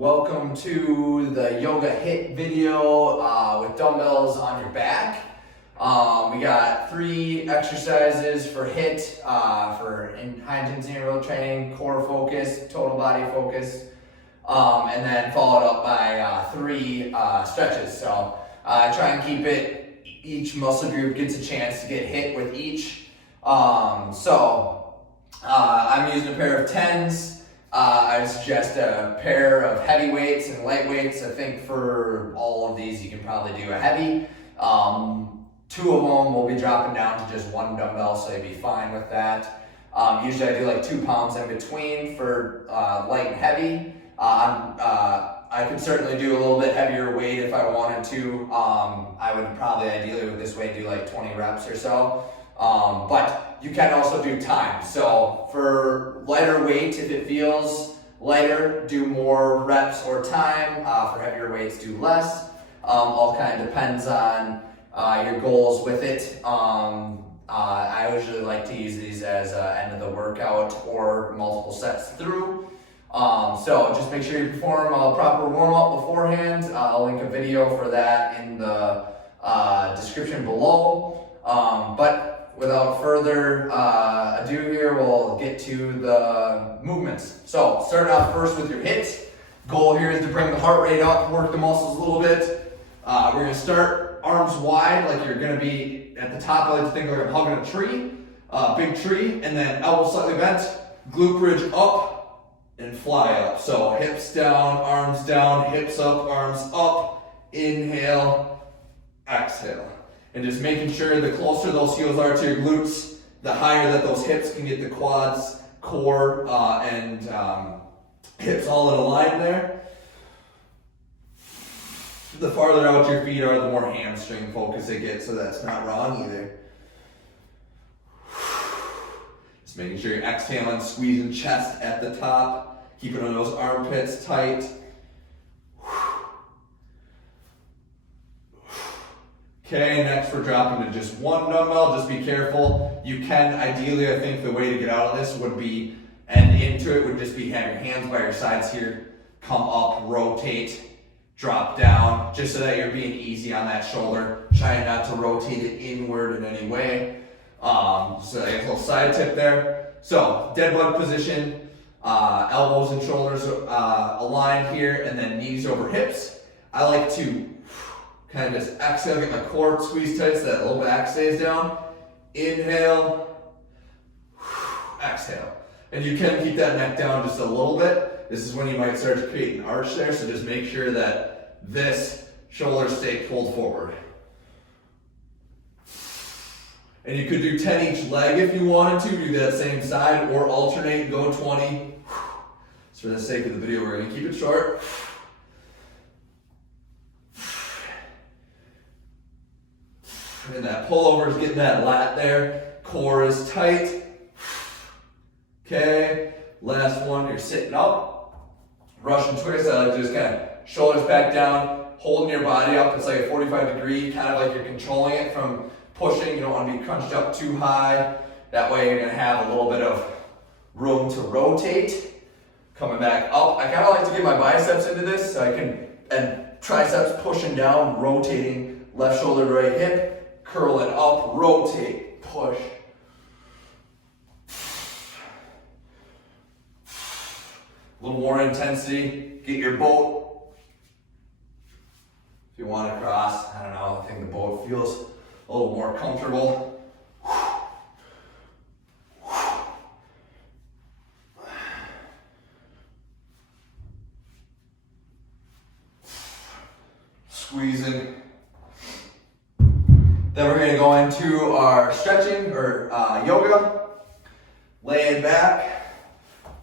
Welcome to the yoga HIIT video with dumbbells on your back. We got 3 exercises for HIIT for high intensity interval training, core focus, total body focus, and then followed up by 3 stretches. So try and keep it, each muscle group gets a chance to get hit with each. I'm using a pair of 10s. I suggest a pair of heavy weights and light weights. I think for all of these, you can probably do a heavy. 2 of them will be dropping down to just 1 dumbbell, so you'll be fine with that. Usually I do like 2 pounds in between for light and heavy. I could certainly do a little bit heavier weight if I wanted to. I would probably ideally with this weight do like 20 reps or so. But you can also do time. So for lighter weight, if it feels lighter, do more reps or time. For heavier weights, do less. All kind of depends on your goals with it. I usually like to use these as end of the workout or multiple sets through. So just make sure you perform a proper warm-up beforehand. I'll link a video for that in the description below. But without further ado here, we'll get to the movements. So starting off first with your HIIT. Goal here is to bring the heart rate up, work the muscles a little bit. We're gonna start arms wide, like you're gonna be at the top. I like to think like I'm hugging a tree, big tree, and then elbows slightly bent, glute bridge up, and fly up. So hips down, hips up, arms up, inhale, exhale. And just making sure the closer those heels are to your glutes, the higher that those hips can get the quads, core, and hips all in a line there. The farther out your feet are, the more hamstring focus it gets, so that's not wrong either. Just making sure you're exhaling, squeezing chest at the top, keeping those armpits tight. Okay, next we're dropping to just 1 dumbbell. Just be careful. You can, ideally, I think the way to get out of this would be, and into it would just be have your hands by your sides here, come up, rotate, drop down, just so that you're being easy on that shoulder. Trying not to rotate it inward in any way. So I guess a little side tip there. So, dead bug position, elbows and shoulders aligned here, and then knees over hips. I like to kind of just exhale, get my core squeezed tight so that low back stays down. Inhale, exhale. And you can keep that neck down just a little bit. This is when you might start to create an arch there, so just make sure that this shoulder stay pulled forward. And you could do 10 each leg if you wanted to, do that same side, or alternate and go 20. So for the sake of the video, we're gonna keep it short. And that pullover is getting that lat there. Core is tight. Okay, last one, you're sitting up. Russian twist, I like to just kind of shoulders back down, holding your body up. It's like a 45-degree, kind of like you're controlling it from pushing. You don't want to be crunched up too high. That way you're gonna have a little bit of room to rotate. Coming back up. I kind of like to get my biceps into this so I can, and triceps pushing down, rotating left shoulder to right hip. Curl it up, rotate, push. A little more intensity. Get your boat. If you want to cross, I don't know, I think the boat feels a little more comfortable. Squeezing. Then we're going to go into our stretching or yoga. Laying back.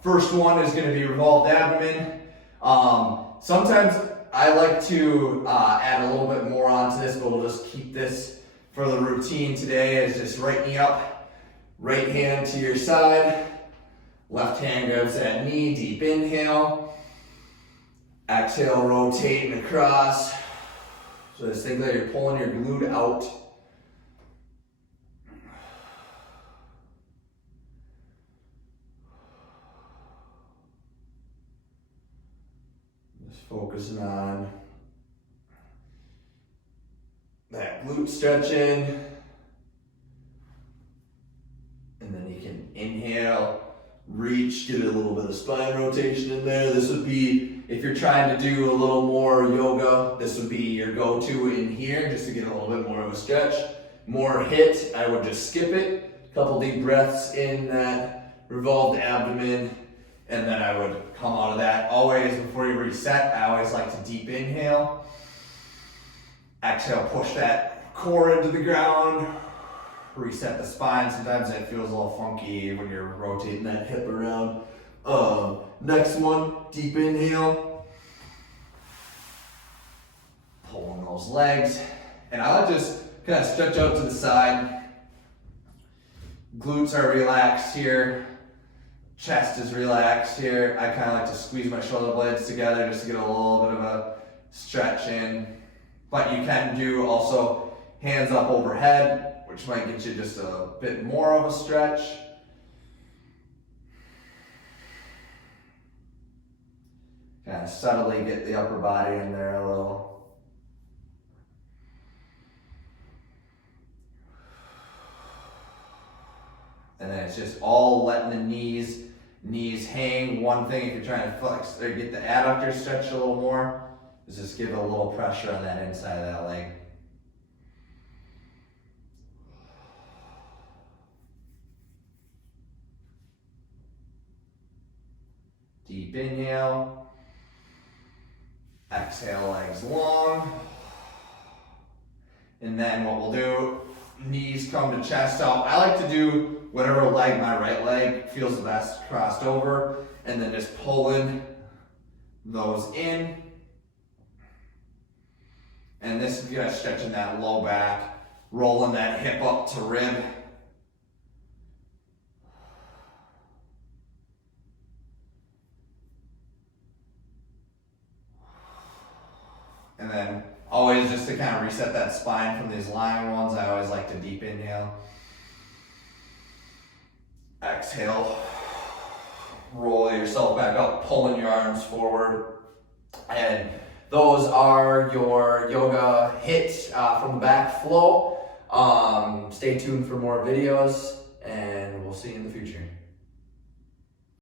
First one is going to be revolved abdomen. Sometimes I like to add a little bit more onto this, but we'll just keep this for the routine today. Is just right knee up, right hand to your side, left hand grabs that knee, deep inhale. Exhale, rotating across. So just think that you're pulling your glute out. focusing on that glute stretching. And then you can inhale, reach, get a little bit of spine rotation in there. This would be, if you're trying to do a little more yoga, this would be your go-to in here, just to get a little bit more of a stretch. More HIIT, I would just skip it. A couple deep breaths in that revolved abdomen, and then I would come out of that. Always, before you reset, I always like to deep inhale. Exhale, push that core into the ground. Reset the spine. Sometimes it feels a little funky when you're rotating that hip around. Next one, deep inhale. Pulling those legs. And I like just kind of stretch out to the side. Glutes are relaxed here. Chest is relaxed here. I kind of like to squeeze my shoulder blades together just to get a little bit of a stretch in. But you can do also hands up overhead, which might get you just a bit more of a stretch. Kind of subtly get the upper body in there a little. And then it's just all letting the knees hang. One thing, if you're trying to flex or get the adductor stretched a little more, is just give a little pressure on that inside of that leg. Deep inhale. Exhale, legs long. And then what we'll do, knees come to chest out. I like to do whatever leg, my right leg feels the best, crossed over, and then just pulling those in. And this is gonna stretching that low back, rolling that hip up to rib. And then always just to kind of reset that spine from these lying ones, I always like to deep inhale. Exhale. Roll yourself back up, pulling your arms forward. And those are your yoga HIIT from the back flow. Stay tuned for more videos, and we'll see you in the future.